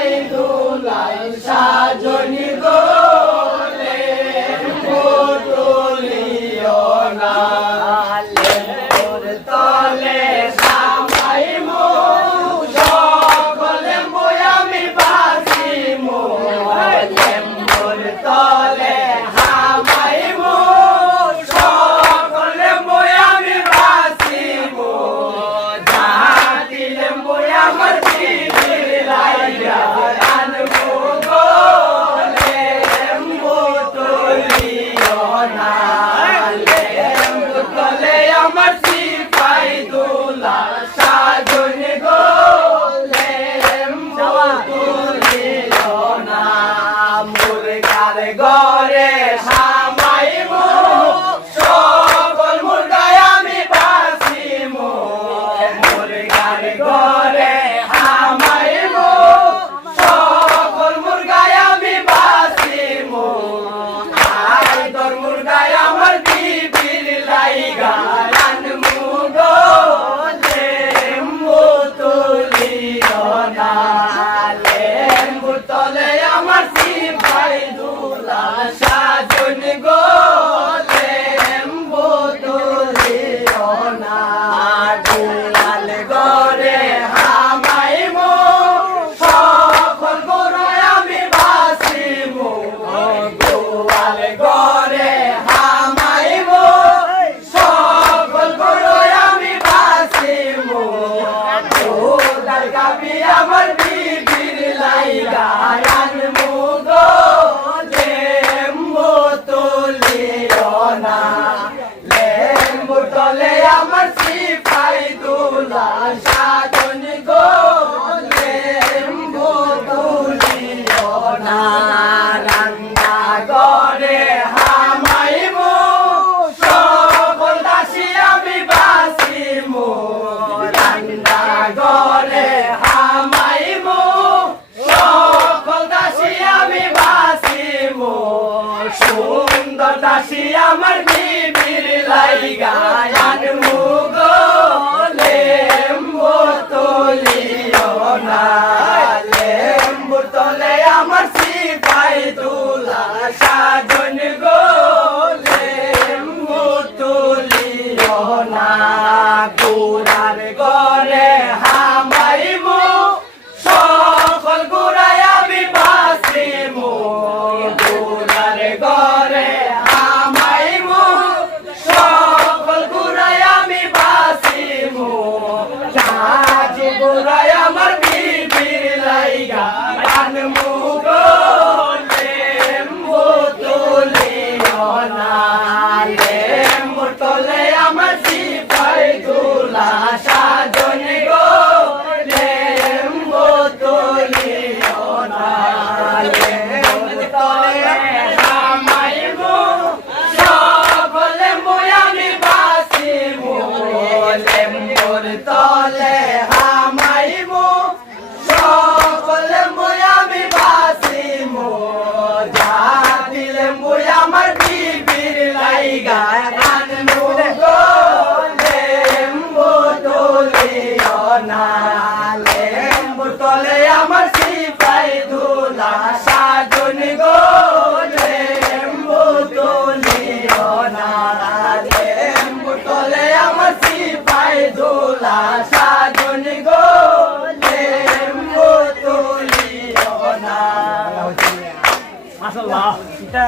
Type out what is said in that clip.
সিপাই দুলাই সাজনি গোলে পুতুলিও না লেম্বুর তলে সামাই মো সকলে মই আমি বাসি মো লেম্বুর তলে হামাই মো সকলে মই আমি বাসি মো জাতি লেম্বু আমার দিদির লাইয়া আনবো গোলে লেম্বু তুলিও না লেম্বু তলে আমার সিপাই দুলা সাজনি গোলে লেম্বু তুলিও না মুরগার ঘরে হামাইমো সকল মুরগায় আমি বাসিমো মুরগার ঘরে হামাইমো সকল মুরগায় আমি বাসিমো আই তোর মুরগায় আমার দিদির লাইগা আনমু গোলে লেম্বু তুলিও না লেম্বু তলে আমার সিপাই দুলা সাজনি গোলে লেম্বু তুলিও না গোয়াল ঘরে হামাইমো সকল গরুয় আমি বাসিমো গোয়াল ঘরে হামাইমো সকল গরুয় আমি বাসিমো খোদার গাবি আমার বিবির লাইগা আনমু গোলে লেম্বু তুলিও না লেম্বু তলে আমার সিপাই দুলা সাজনি গোলে লেম্বু তুলিও না রান্না ঘরে হামাইমো সকল দাসী আমি বাসিমো রান্না ঘরে হামাইমো সকল দাসী আমি বাসিমো সুন্দর দাসী আমার বিবির লাইগা আনমু গোলে লেম্বু তুলিও না লেম্বু তলে আমার সিপাই দুলা সাজনি গোলে লেম্বু তুলিও না গোড়ার ঘরে হামাইমো সকল গোড়ায় আমি বাসিমো গোড়ার ঘরে হামাইমো সকল গোড়ায় আমি বাসিমো কাজে গোড়ায় আমার বিবির লাইগা আনমু গোলে লেম্বু তুলিও না লেম্বু তলে আমার সিপাই দুলা সাজনি গোলে লেম্বু তুলিও না লেম্বু তলে হামাইমো সকলে মই আমি বাসিমো লেম্বুর তলে হামাইমো সকলে মই আমি বাসিমো জাতি লেম্বু আমার বিবির লাইগা আনমু গোলে লেম্বু তুলিও না লেম্বু তলে আমার সিপাই দুলা সাজনি গোলে লেম্বু তুলিও না লেম্বু তলে আমার সিপাই দুলা সাজনি গোলে লেম্বু তুলিও না মাশাআল্লাহ এটা